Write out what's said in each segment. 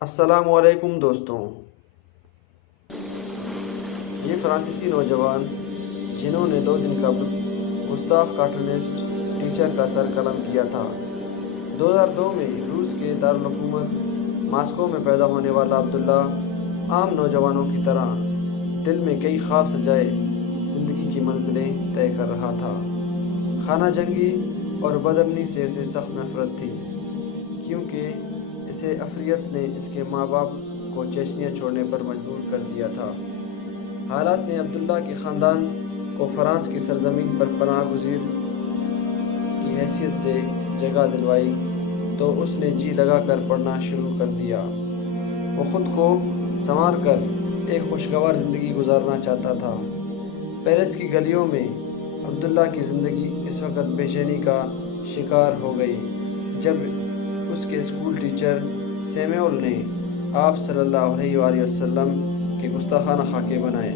السلام علیکم دوستوں، یہ فرانسیسی نوجوان جنہوں نے 2 دن قبل گستاخ کارٹونسٹ ٹیچر کا سر قلم کیا تھا۔ 2002 میں روس کے دارالحکومت ماسکو میں پیدا ہونے والا عبداللہ عام نوجوانوں کی طرح دل میں کئی خواب سجائے زندگی کی منزلیں طے کر رہا تھا۔ خانہ جنگی اور بدامنی سے اسے سخت نفرت تھی، کیونکہ اسے عفریت نے اس کے ماں باپ کو چیچنیا چھوڑنے پر مجبور کر دیا تھا۔ حالات نے عبداللہ کے خاندان کو فرانس کی سرزمین پر پناہ گزین کی حیثیت سے جگہ دلوائی تو اس نے جی لگا کر پڑھنا شروع کر دیا۔ وہ خود کو سنوار کر ایک خوشگوار زندگی گزارنا چاہتا تھا۔ پیرس کی گلیوں میں عبداللہ کی زندگی اس وقت بے چینی کا شکار ہو گئی جب اس کے اسکول ٹیچر سیمیول نے آپ صلی اللہ علیہ وآلہ وسلم کے گستاخانہ خاکے بنائے۔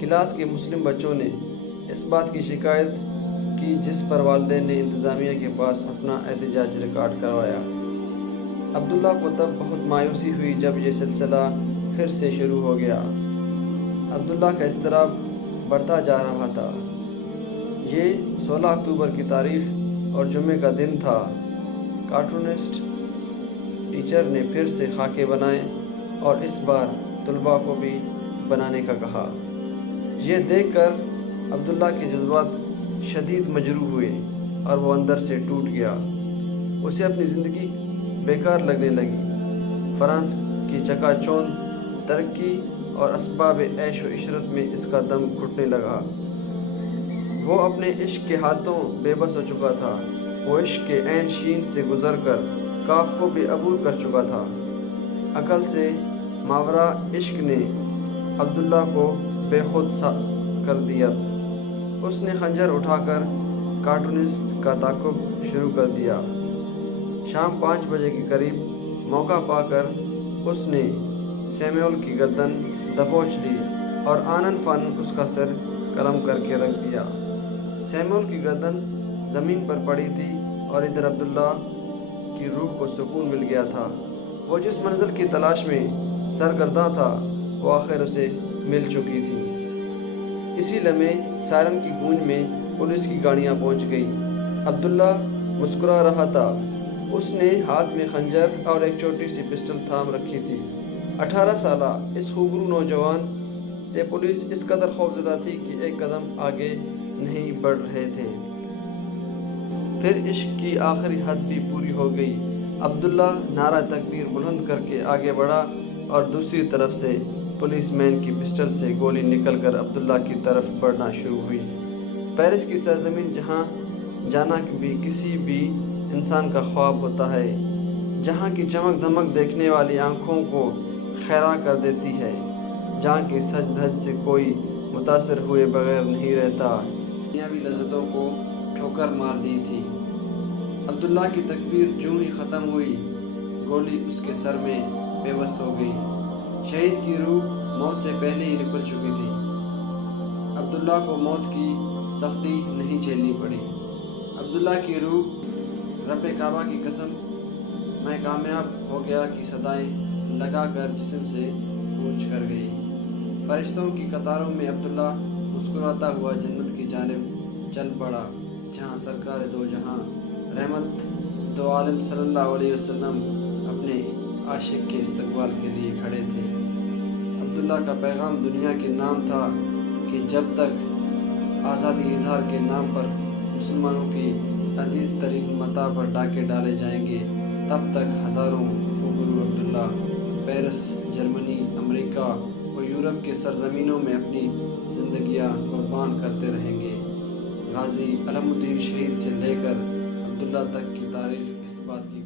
کلاس کے مسلم بچوں نے اس بات کی شکایت کی جس پر والدین نے انتظامیہ کے پاس اپنا احتجاج ریکارڈ کروایا۔ عبداللہ کو تب بہت مایوسی ہوئی جب یہ سلسلہ پھر سے شروع ہو گیا۔ عبداللہ کا اضطراب بڑھتا جا رہا تھا۔ یہ 16 اکتوبر کی تاریخ اور جمعے کا دن تھا۔ کارٹونسٹ ٹیچر نے پھر سے خاکے بنائے اور اس بار طلباء کو بھی بنانے کا کہا۔ یہ دیکھ کر عبداللہ کے جذبات شدید مجروح ہوئے اور وہ اندر سے ٹوٹ گیا۔ اسے اپنی زندگی بیکار لگنے لگی۔ فرانس کی چکا چوند ترقی اور اسباب عیش و عشرت میں اس کا دم گھٹنے لگا۔ وہ اپنے عشق کے ہاتھوں بے بس ہو چکا تھا۔ وہ عشق کے عین شین سے گزر کر کاف کو بھی عبور کر چکا تھا۔ عقل سے ماورا عشق نے عبداللہ کو بے خود سا کر دیا۔ اس نے خنجر اٹھا کر کارٹونسٹ کا تعاقب شروع کر دیا۔ شام 5 بجے کے قریب موقع پا کر اس نے سیمیول کی گردن دبوچ لی اور آنن فانن اس کا سر قلم کر کے رکھ دیا۔ سیمیول کی گردن زمین پر پڑی تھی اور ادھر عبداللہ کی روح کو سکون مل گیا تھا۔ وہ جس منزل کی تلاش میں سرگرداں تھا وہ آخر اسے مل چکی تھی۔ اسی لمحے سائرن کی گونج میں پولیس کی گاڑیاں پہنچ گئیں۔ عبداللہ مسکرا رہا تھا۔ اس نے ہاتھ میں خنجر اور ایک چھوٹی سی پسٹل تھام رکھی تھی۔ 18 سالہ اس خوبرو نوجوان سے پولیس اس قدر خوفزدہ تھی کہ ایک قدم آگے نہیں بڑھ رہے تھے۔ پھر عشق کی آخری حد بھی پوری ہو گئی۔ عبداللہ نعرہ تکبیر بلند کر کے آگے بڑھا اور دوسری طرف سے پولیس مین کی پسٹل سے گولی نکل کر عبداللہ کی طرف بڑھنا شروع ہوئی۔ پیرس کی سرزمین جہاں جانا بھی کسی بھی انسان کا خواب ہوتا ہے، جہاں کی چمک دھمک دیکھنے والی آنکھوں کو خیرہ کر دیتی ہے، جہاں کی سج دھج سے کوئی متاثر ہوئے بغیر نہیں رہتا، دنیاوی لذتوں کو ٹھوکر مار دی تھی۔ عبداللہ کی تکبیر جوں ہی ختم ہوئی، گولی اس کے سر میں پیوست ہو گئی۔ شہید کی روح موت سے پہلے ہی نکل چکی تھی۔ عبداللہ کو موت کی سختی نہیں جھیلنی پڑی۔ عبداللہ کی روح رب کعبہ کی قسم میں کامیاب ہو گیا کی صدائیں لگا کر جسم سے کوچ کر گئی۔ فرشتوں کی قطاروں میں عبداللہ مسکراتا ہوا جنت کی جانب چل پڑا، جہاں سرکار دو جہاں رحمت دو عالم صلی اللہ علیہ وسلم اپنے عاشق کے استقبال کے لیے کھڑے تھے۔ عبداللہ کا پیغام دنیا کے نام تھا کہ جب تک آزادی اظہار کے نام پر مسلمانوں کی عزیز ترین متاع پر ڈاکے ڈالے جائیں گے، تب تک ہزاروں خوبرو عبداللہ پیرس، جرمنی، امریکہ اور یورپ کے سرزمینوں میں اپنی زندگیاں قربان کرتے رہیں گے۔ غازی علم الدین شہید سے لے کر عبداللہ تک کی تاریخ اس بات کی